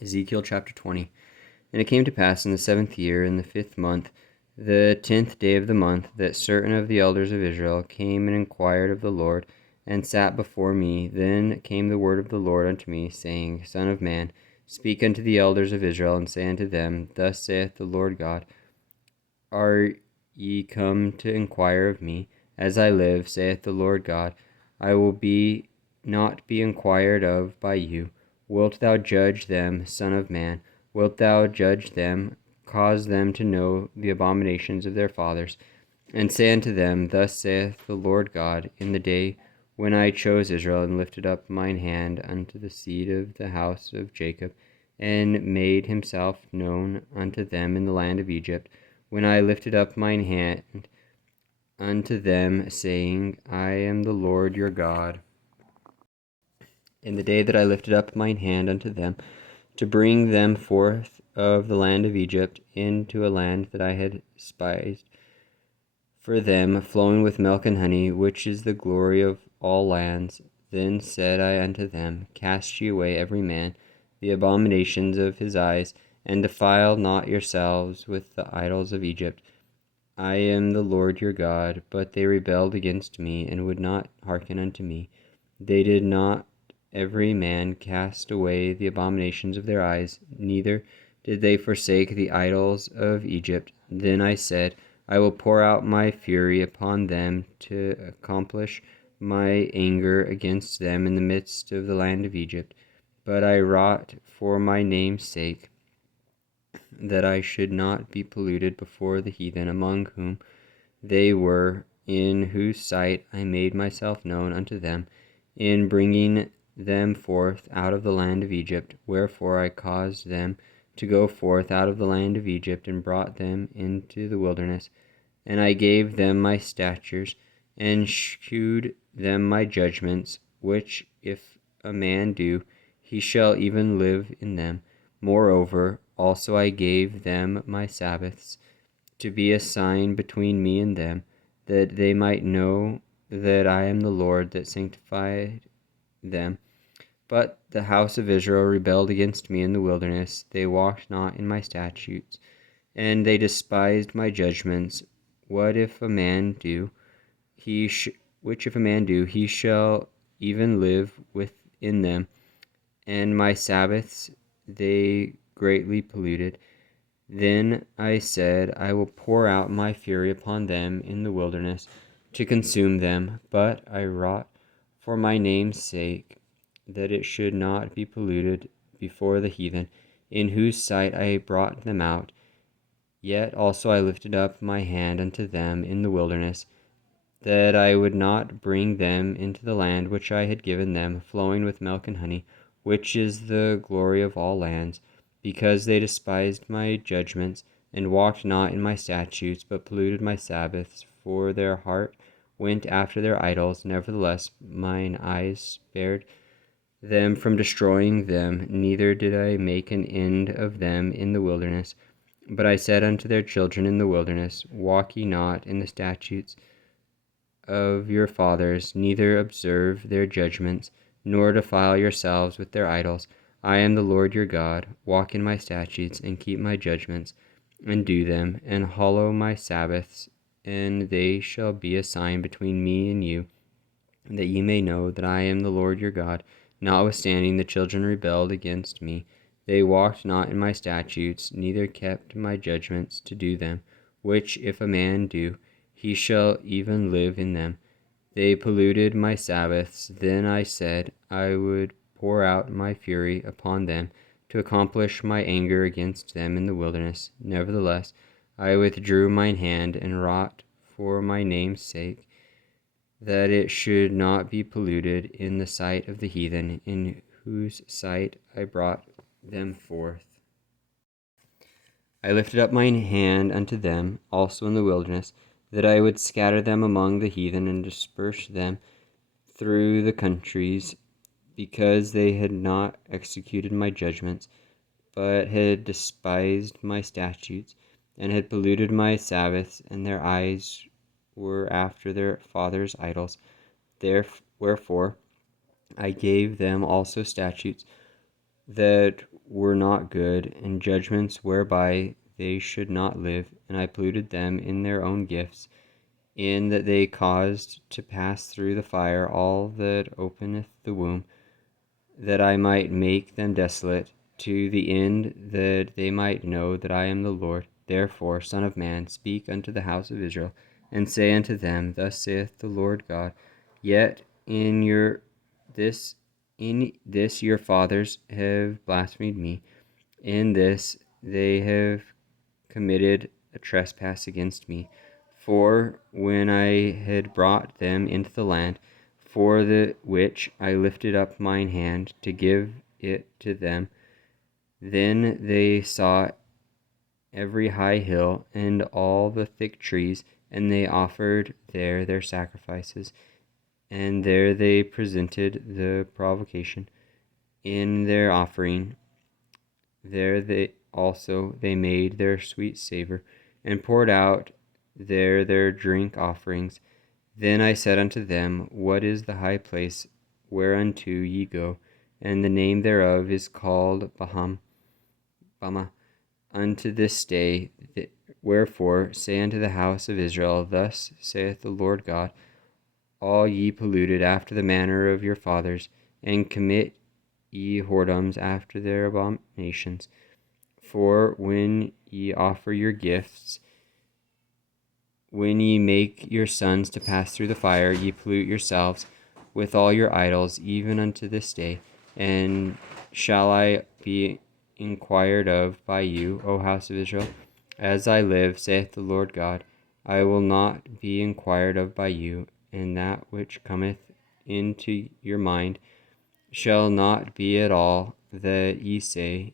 Ezekiel chapter 20. And it came to pass in the 7th year, in the 5th month, the 10th day of the month, that certain of the elders of Israel came and inquired of the Lord, and sat before me. Then came the word of the Lord unto me, saying, Son of man, speak unto the elders of Israel, and say unto them, Thus saith the Lord God, Are ye come to inquire of me? As I live, saith the Lord God, I will not be inquired of by you. Wilt thou judge them, Son of man? Wilt thou judge them, cause them to know the abominations of their fathers? And say unto them, Thus saith the Lord God, in the day when I chose Israel, and lifted up mine hand unto the seed of the house of Jacob, and made himself known unto them in the land of Egypt, when I lifted up mine hand unto them, saying, I am the Lord your God. In the day that I lifted up mine hand unto them, to bring them forth of the land of Egypt into a land that I had spied for them, flowing with milk and honey, which is the glory of all lands. Then said I unto them, Cast ye away every man the abominations of his eyes, and defile not yourselves with the idols of Egypt. I am the Lord your God. But they rebelled against me, and would not hearken unto me. They did not every man cast away the abominations of their eyes, neither did they forsake the idols of Egypt. Then I said, I will pour out my fury upon them to accomplish my anger against them in the midst of the land of Egypt. But I wrought for my name's sake, that I should not be polluted before the heathen among whom they were, in whose sight I made myself known unto them, in bringing them forth out of the land of Egypt. Wherefore I caused them to go forth out of the land of Egypt, and brought them into the wilderness. And I gave them my statutes, and shewed them my judgments, which if a man do, he shall even live in them. Moreover, also I gave them my Sabbaths, to be a sign between me and them, that they might know that I am the Lord that sanctified them. But the house of Israel rebelled against me in the wilderness. They walked not in my statutes, and they despised my judgments. What if a man do? Which if a man do, he shall even live within them. And my Sabbaths they greatly polluted. Then I said, I will pour out my fury upon them in the wilderness, to consume them. But I wrought for my name's sake, that it should not be polluted before the heathen, in whose sight I brought them out. Yet also I lifted up my hand unto them in the wilderness, that I would not bring them into the land which I had given them, flowing with milk and honey, which is the glory of all lands, because they despised my judgments, and walked not in my statutes, but polluted my Sabbaths, for their heart went after their idols. Nevertheless mine eyes spared them from destroying them, neither did I make an end of them in the wilderness. But I said unto their children in the wilderness, Walk ye not in the statutes of your fathers, neither observe their judgments, nor defile yourselves with their idols. I am the Lord your God. Walk in my statutes, and keep my judgments, and do them, and hallow my Sabbaths, and they shall be a sign between me and you, that ye may know that I am the Lord your God. Notwithstanding the children rebelled against me. They walked not in my statutes, neither kept my judgments to do them, which if a man do, he shall even live in them. They polluted my Sabbaths. Then I said, I would pour out my fury upon them, to accomplish my anger against them in the wilderness. Nevertheless, I withdrew mine hand, and wrought for my name's sake, that it should not be polluted in the sight of the heathen, in whose sight I brought them forth. I lifted up mine hand unto them also in the wilderness, that I would scatter them among the heathen, and disperse them through the countries, because they had not executed my judgments, but had despised my statutes, and had polluted my Sabbaths, and their eyes were after their fathers' idols. Wherefore I gave them also statutes, that were not good, and judgments whereby they should not live, and I polluted them in their own gifts, in that they caused to pass through the fire all that openeth the womb, that I might make them desolate, to the end that they might know that I am the Lord. Therefore, Son of man, speak unto the house of Israel, and say unto them, Thus saith the Lord God, Yet in this your fathers have blasphemed me, in this they have committed a trespass against me. For when I had brought them into the land, for the which I lifted up mine hand to give it to them, then they saw every high hill and all the thick trees, and they offered there their sacrifices, and there they presented the provocation in their offering. There they made their sweet savor, and poured out there their drink offerings. Then I said unto them, What is the high place whereunto ye go? And the name thereof is called Bama, unto this day. Wherefore say unto the house of Israel, Thus saith the Lord God, All ye polluted after the manner of your fathers, and commit ye whoredoms after their abominations. For when ye offer your gifts, when ye make your sons to pass through the fire, ye pollute yourselves with all your idols, even unto this day. And shall I be inquired of by you, O house of Israel? As I live, saith the Lord God, I will not be inquired of by you, and that which cometh into your mind shall not be at all that ye say,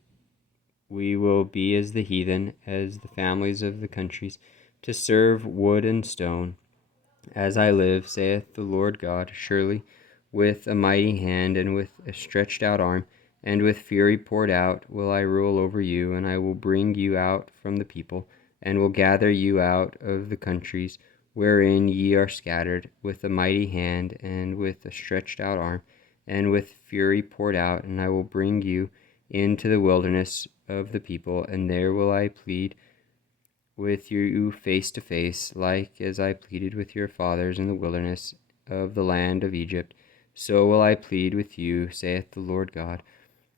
We will be as the heathen, as the families of the countries, to serve wood and stone. As I live, saith the Lord God, surely with a mighty hand and with a stretched out arm, and with fury poured out, will I rule over you, and I will bring you out from the people, and will gather you out of the countries wherein ye are scattered, with a mighty hand and with a stretched out arm, and with fury poured out, and I will bring you into the wilderness of the people, and there will I plead with you face to face, like as I pleaded with your fathers in the wilderness of the land of Egypt. So will I plead with you, saith the Lord God.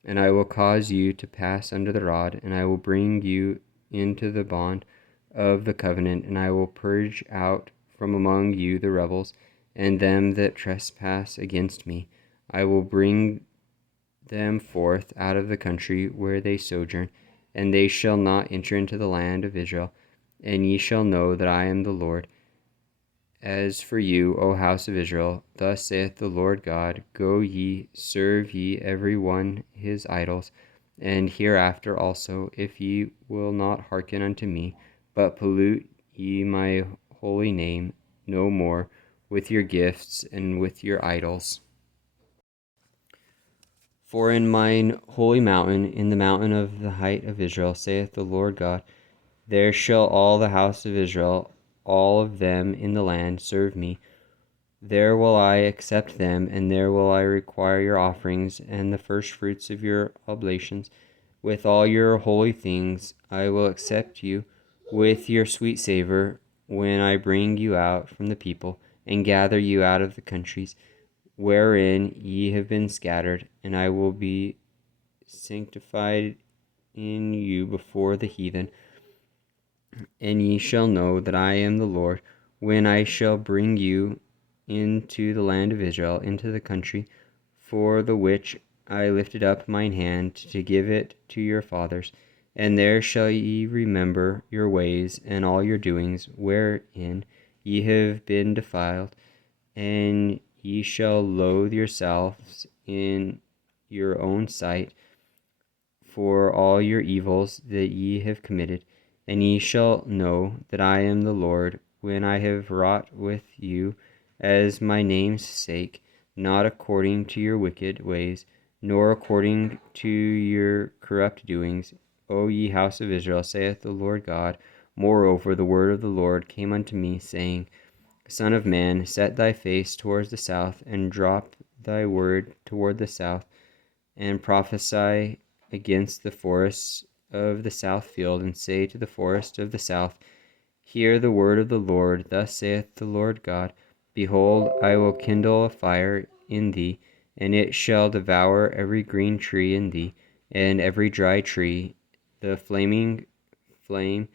And I will cause you to pass under the rod, and I will bring you into the bond of the covenant, and I will purge out from among you the rebels, and them that trespass against me. I will bring them forth out of the country where they sojourn, and they shall not enter into the land of Israel. And ye shall know that I am the Lord. As for you, O house of Israel, thus saith the Lord God, Go ye, serve ye every one his idols, and hereafter also, if ye will not hearken unto me, but pollute ye my holy name no more with your gifts and with your idols. For in mine holy mountain, in the mountain of the height of Israel, saith the Lord God, there shall all the house of Israel, all of them in the land, serve me. There will I accept them, and there will I require your offerings, and the firstfruits of your oblations. With all your holy things I will accept you, with your sweet savor, when I bring you out from the people, and gather you out of the countries wherein ye have been scattered, and I will be sanctified in you before the heathen. And ye shall know that I am the Lord, when I shall bring you into the land of Israel, into the country for the which I lifted up mine hand to give it to your fathers. And there shall ye remember your ways and all your doings, wherein ye have been defiled, and ye shall loathe yourselves in your own sight for all your evils that ye have committed. And ye shall know that I am the Lord, when I have wrought with you as my name's sake, not according to your wicked ways, nor according to your corrupt doings, O ye house of Israel, saith the Lord God. Moreover, the word of the Lord came unto me, saying, Son of man, set thy face towards the south, and drop thy word toward the south, and prophesy against the forests of the south field, and say to the forest of the south, Hear the word of the Lord. Thus saith the Lord God, Behold, I will kindle a fire in thee, and it shall devour every green tree in thee, and every dry tree. The flaming flame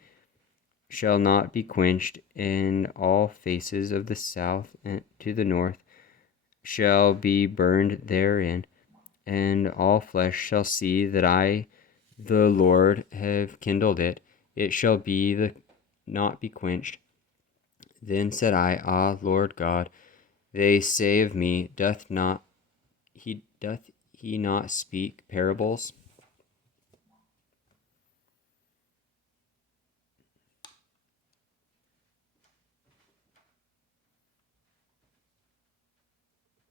shall not be quenched, and all faces of the south and to the north shall be burned therein, and all flesh shall see that I, the Lord, have kindled it. It shall not be quenched. Then said I, Ah, Lord God, they say of me, doth he not speak parables?